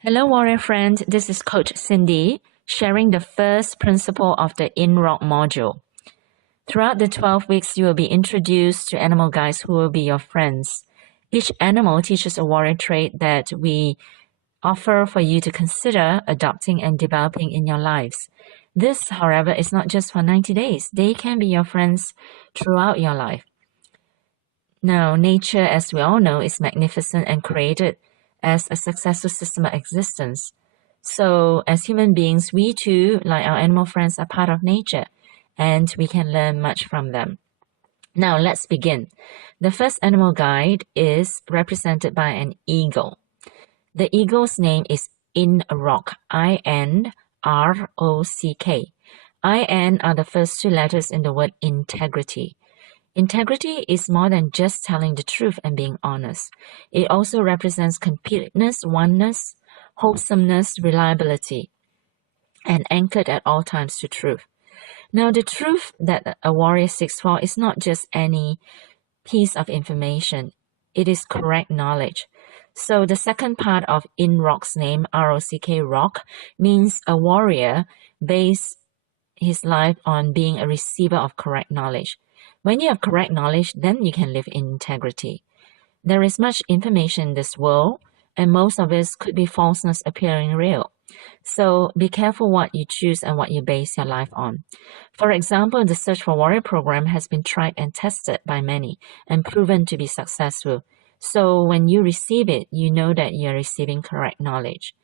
Hello, warrior friend. This is Coach Cindy, sharing the first principle of the INROCK module. Throughout the 12 weeks, you will be introduced to animal guides who will be your friends. Each animal teaches a warrior trait that we offer for you to consider adopting and developing in your lives. This, however, is not just for 90 days. They can be your friends throughout your life. Now, nature, as we all know, is magnificent and created as a successful system of existence. So, as human beings, we too, like our animal friends, are part of nature, and we can learn much from them. Now, let's begin. The first animal guide is represented by an eagle. The eagle's name is INROCK, INROCK. IN are the first two letters in the word integrity. Integrity is more than just telling the truth and being honest. It also represents completeness, oneness, wholesomeness, reliability, and anchored at all times to truth. Now, the truth that a warrior seeks for is not just any piece of information. It is correct knowledge. So the second part of INROCK's name, ROCK, rock, means a warrior based his life on being a receiver of correct knowledge. When you have correct knowledge, then you can live in integrity. There is much information in this world, and most of it could be falseness appearing real. So be careful what you choose and what you base your life on. For example, the Search for Warrior program has been tried and tested by many and proven to be successful. So when you receive it, you know that you're receiving correct knowledge.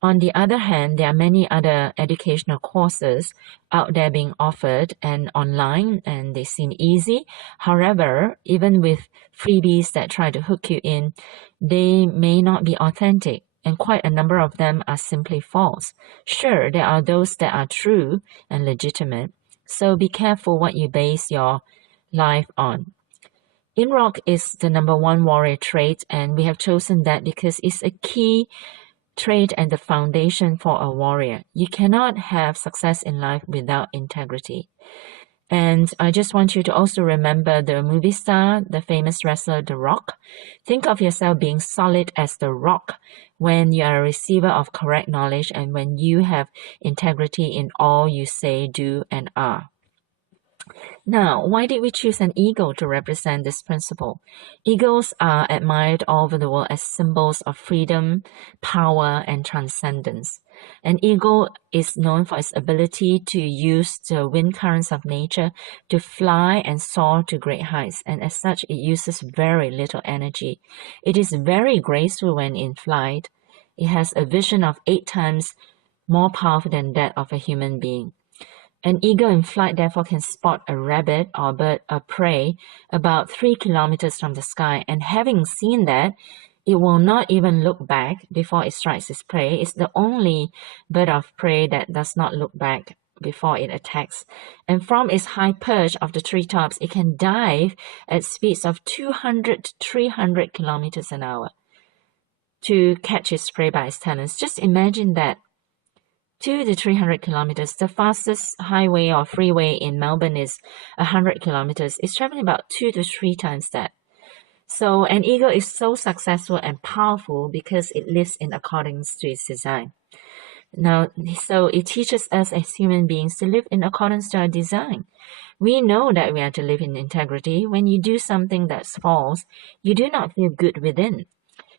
On the other hand, there are many other educational courses out there being offered and online, and they seem easy. However, even with freebies that try to hook you in, they may not be authentic, and quite a number of them are simply false. Sure, there are those that are true and legitimate, so be careful what you base your life on. INROCK is the number one warrior trait, and we have chosen that because it's a key trait and the foundation for a warrior. You cannot have success in life without integrity. And I just want you to also remember the movie star, the famous wrestler, The Rock. Think of yourself being solid as the rock when you are a receiver of correct knowledge and when you have integrity in all you say, do, and are. Now, why did we choose an eagle to represent this principle? Eagles are admired all over the world as symbols of freedom, power, and transcendence. An eagle is known for its ability to use the wind currents of nature to fly and soar to great heights, and as such, it uses very little energy. It is very graceful when in flight. It has a vision of 8 times more powerful than that of a human being. An eagle in flight therefore can spot a rabbit or bird of prey about 3 kilometers from the sky, and having seen that, it will not even look back before it strikes its prey. It's the only bird of prey that does not look back before it attacks. And from its high perch of the treetops, it can dive at speeds of 200 to 300 kilometers an hour to catch its prey by its talons. Just imagine that. 2 to 300 kilometers. The fastest highway or freeway in Melbourne is 100 kilometers. It's traveling about 2 to 3 times that. So an eagle is so successful and powerful because it lives in accordance to its design. Now, so it teaches us as human beings to live in accordance to our design. We know that we are to live in integrity. When you do something that's false, you do not feel good within.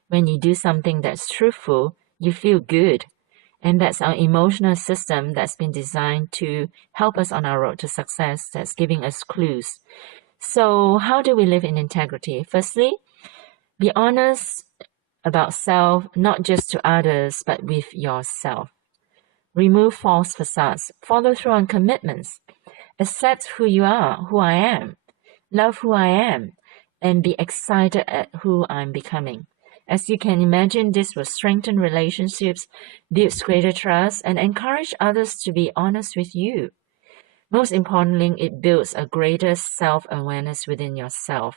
When you do something that's truthful, you feel good. And that's our emotional system that's been designed to help us on our road to success, that's giving us clues. So how do we live in integrity? Firstly, be honest about self, not just to others, but with yourself. Remove false facades. Follow through on commitments. Accept who you are, who I am. Love who I am, and be excited at who I'm becoming. As you can imagine, this will strengthen relationships, build greater trust, and encourage others to be honest with you. Most importantly, it builds a greater self-awareness within yourself.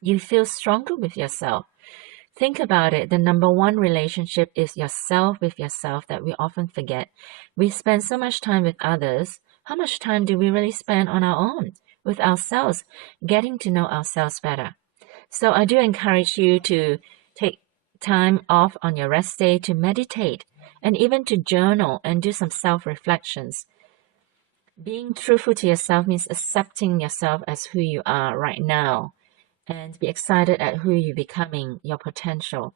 You feel stronger with yourself. Think about it. The number one relationship is yourself with yourself that we often forget. We spend so much time with others. How much time do we really spend on our own, with ourselves, getting to know ourselves better? So I do encourage you to take time off on your rest day to meditate and even to journal and do some self-reflections. Being truthful to yourself means accepting yourself as who you are right now and be excited at who you're becoming, your potential.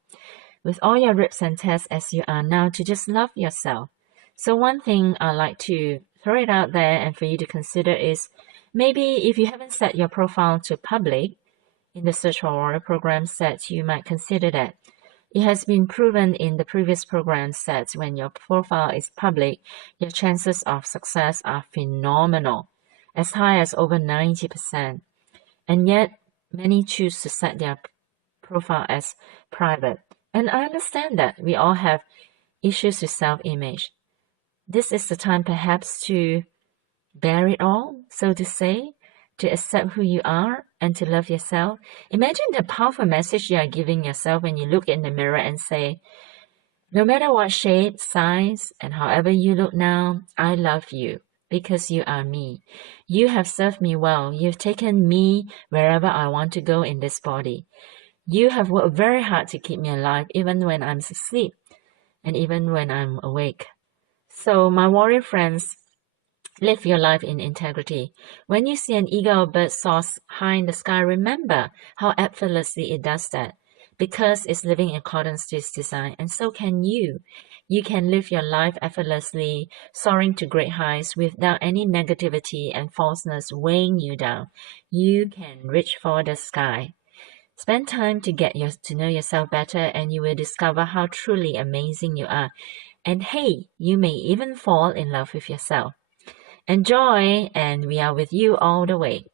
With all your rips and tears as you are now, to just love yourself. So one thing I like to throw it out there and for you to consider is maybe if you haven't set your profile to public in the Search for Warrior program set, you might consider that. It has been proven in the previous program sets when your profile is public, your chances of success are phenomenal, as high as over 90%. And yet, many choose to set their profile as private. And I understand that we all have issues with self-image. This is the time perhaps to bear it all, so to say, to accept who you are and to love yourself. Imagine the powerful message you are giving yourself when you look in the mirror and say, no matter what shade, size, and however you look now, I love you because you are me. You have served me well. You've taken me wherever I want to go in this body. You have worked very hard to keep me alive even when I'm asleep and even when I'm awake. So my warrior friends, live your life in integrity. When you see an eagle or bird soars high in the sky, remember how effortlessly it does that, because it's living in accordance to its design, and so can you. You can live your life effortlessly, soaring to great heights without any negativity and falseness weighing you down. You can reach for the sky. Spend time to get to know yourself better, and you will discover how truly amazing you are. And hey, you may even fall in love with yourself. Enjoy, and we are with you all the way.